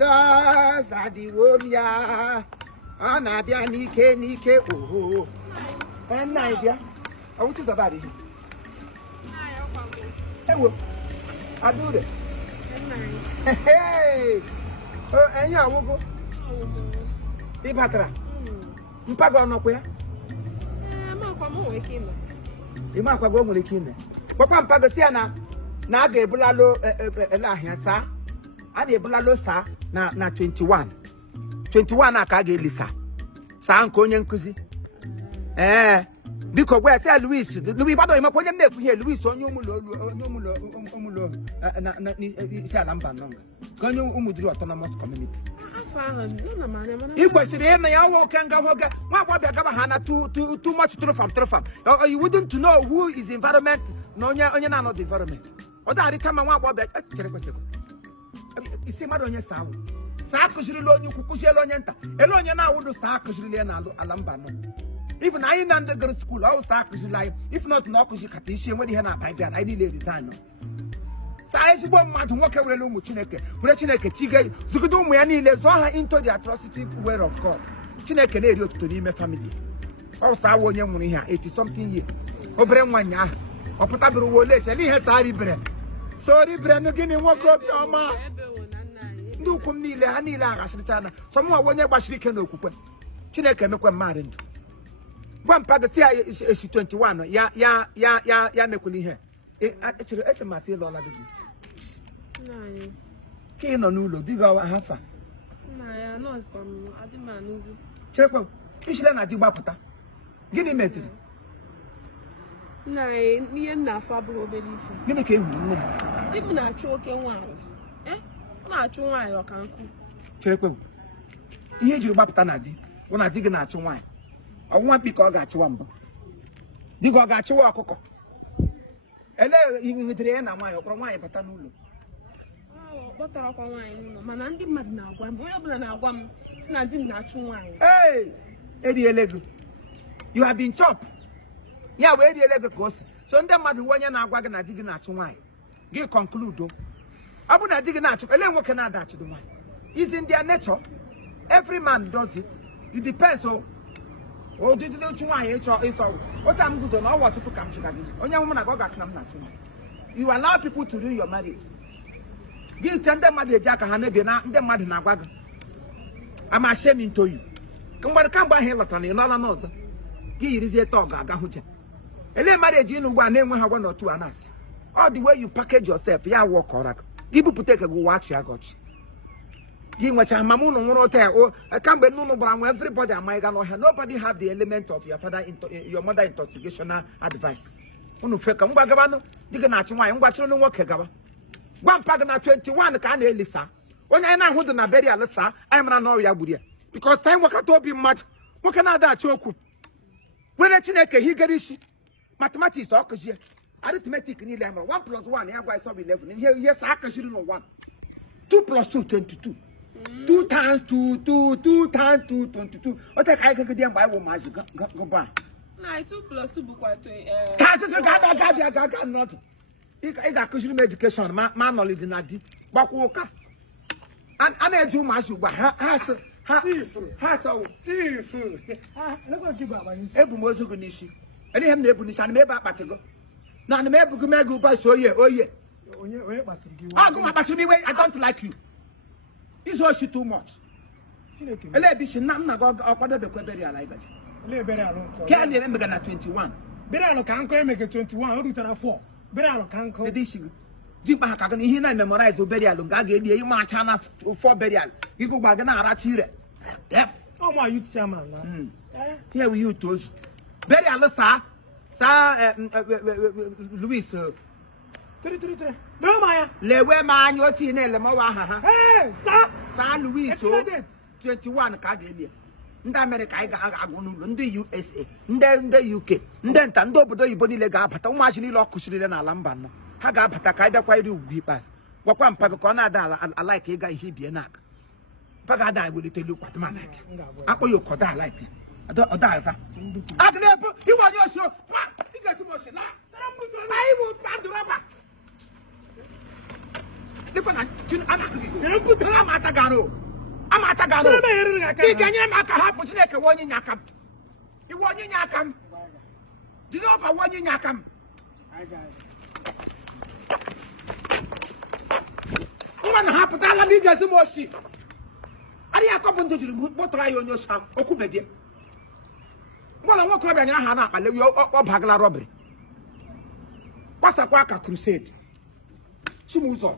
Jesus adiwomia ana bia nike oho na bia I want to go body ewo adude hey oh enya wogo ibatra mpago nokwa ya ma kwa mo we kimo ima kwa go nwere kine papa mpago si na aga ebulalo la ahia sa a na ebulalo sa na 21 aka ga elisa sa nko onye nkuzi biko gwa say Louis bado ima konye na-ekwu ihe Louis onye umulo na isi ala mba nonga konye umudiri autonomous community ikwesiri na ya wo kenga hoga nwa gwa bia gaba ha na too much through from you wouldn't know who is environment na onye na not the environment oda ari chama nwa gwa bia chere kwesiri isi mmadụ onye sawo saa akụzirila onye ukwu kụziela onye nta ele onye na-awụdụ saa akụzirila na ala mba nọ even anyị na ndị gara school ọ saa akụzirila anyị if not na ọkụzi kata isi enwere ihe na-aba bịa na anyị niile resign saa ezigbo mmadụ nwoke werele ụmụ Chineke were Chineke tige zụgide ụmụ ya niile zụọ ha into the atrocity way of God Chineke na-eri otuto n'ime family ọ saa onye nwụrụ ihe a 80 something year obere nwanyị ahụ ọ pụtabere uwe ole echele ihe saa ribere so ribere nụ gịnị nwoke obiọma ndị ukwu m niile ha niile aghasịrịta na sọmụnwa onye gbasiri ike n'okwukwe Chineke emekwe mmadụ ndụ gwa mpaga si ya esi 21 ya mekwela ihe eche masị ịlụ ọla dị gị ka ị nọ n'ụlọ di gị hafa chekwa ishile na di gbapụta gịnị meziri ihe nna afọ abụrụ obere ife gịnị ka ehuru nne m dị m na-achụ oke nwaanyị na-achụ nwaanyị ọka nkụ chekwa ihe ejiri gbapụta na di bụ na di gị na-achụ nwaanyị ọnwa mkpi ka ọ ga-achụwa mbụ di gị ọ ga-achụwa ọkụkọ ele nwetara ya na nwaanyị ọkpọrọ nwaanyị bata n'ụlọ kpọtarakwa nwaanyị n'ụlọ mana ndị mmadụ na-agwa m onye ọbụla na-agwa m si na di m na-achụ nwaanyị eriele gị you have been chopped ya wee eriele gị ka o si so ndị mmadụ nwe onye na-agwa gị na di gị na-achụ nwaanyị gị conclude ọ bụ na di gị na-achụ ele nwoke na-ada achụdo nwaanyị is in their nature every man does it it depends odidi uchu nwaanyị ịchọ otu m guzo na ọwa ọtụtụ ka m chụga gị onye nwụ na gị ọ ga-asị na m na-achụ nwaanyị you allow people to ruin your marriage gị che ndị mmadụ eji aka ha mebie na ndị mmadụ na-agwa gị I'm ashamed to you kamgbe ahụ ị lọtara na ị nọla n'ọzọ gị yirizie ete ọga aga hụje ele mmadụ eji ịnụ ugbu a na-enwe ha gwa n'otu a na-asị all the way you package yourself ya wụọ kọra gị bupụta eke gị ụwa achị ya gị ọchị gị nwecha mama ụnụ nwụrụ ụta ya kamgbe nnụnụ gbara nwe everybody amaghị ga n'ọhịa nobody have the element of your mother intoxicational advice unu feka ngwa gabanụ dị gị na-achụ nwaanyị ngwachịrị nụ nwoke gaba gwa mpa gị na 21 ka a na-elisa onye anyị na-ahụ dị na berial saa anyị mara na ọrụ ya gburu ya because anyị nwekọta obi mmadụ nwoke na-adaghachi okwu were Chineke higere isi mathematics ọ kụzie arithmetic niile ya mara 1 plus 1 ya gwa ịsọ bụ 11 ihe saa akụziri n'ụwa 2 plus 2 22 2 times 2 times 2 22 o te ka anyị mgbe anyị wụ maazị gụba na 2 plus 2 bụkwa ga n'ọdụ ị ga-akụziri m edukeshọn ma nọlịdị na di gbakwa ụka a na-eji ụmụazị ugbu a ha asọwụ ebu m ozu gị n'isi ihe m na-ebu n'isi ana m ebe akpatịgo na ana m ebugo m ego ụbọchị oye agụ ma kpasịrị m iwe I don't like you izu oshi too much ele ebishi nna m na gị ọkwadobekwa berial ịgaji ke a na-eme mega na 21 berial ka nkọ emege 21 o rutere 4 berial ka nkọ ede isi gị jikpa ha ka gị na ihe na-memorize berial nga a ga-eli eyi macha na 4 berial ịgụ gwa gị na-aracha ire here we you tozu berial saa Louis lewe m anya otu na-ele mọwa aha ha saa Louis 21 ka a ga-eli ndị Amerịka anyị ga-agụ n'ụlọ ndị USA ndị UK ndị nta ndị obodo oyibo niile ga-abata ụmụazị niile ọ kụsirire n'ala mba nọ ha ga-abata ka anyị bịakwa iri ugwu ikpeazụ gwakwa mpa gị ka ọ na-ada ala ka ịga ihe ibie n'aka mpa ga-ada ewelitelu kwatụma na akpọ ya okodo ala ike ọda aza aga na-ebu iwe onye osi ị ga-esi m osi na anyị bụ padụrọba Dịkwa na amata garo. Amata garo. Ị ga-enyere m aka hapụ Chineke nwe onye nyaka m. Iwe onye nyaka m. Jehova nwe onye nyaka m. Nwa na hapụtala m ị ga-ezi m osi. Adịghị akọbụ ndụ jiri kpụtara ya onye osi okwu bedie. Ngwana nwoke ọbịa nyere ha na-akpa lewi ọ bagala robbery. Gbasakwa aka crusade. Chimụzọ.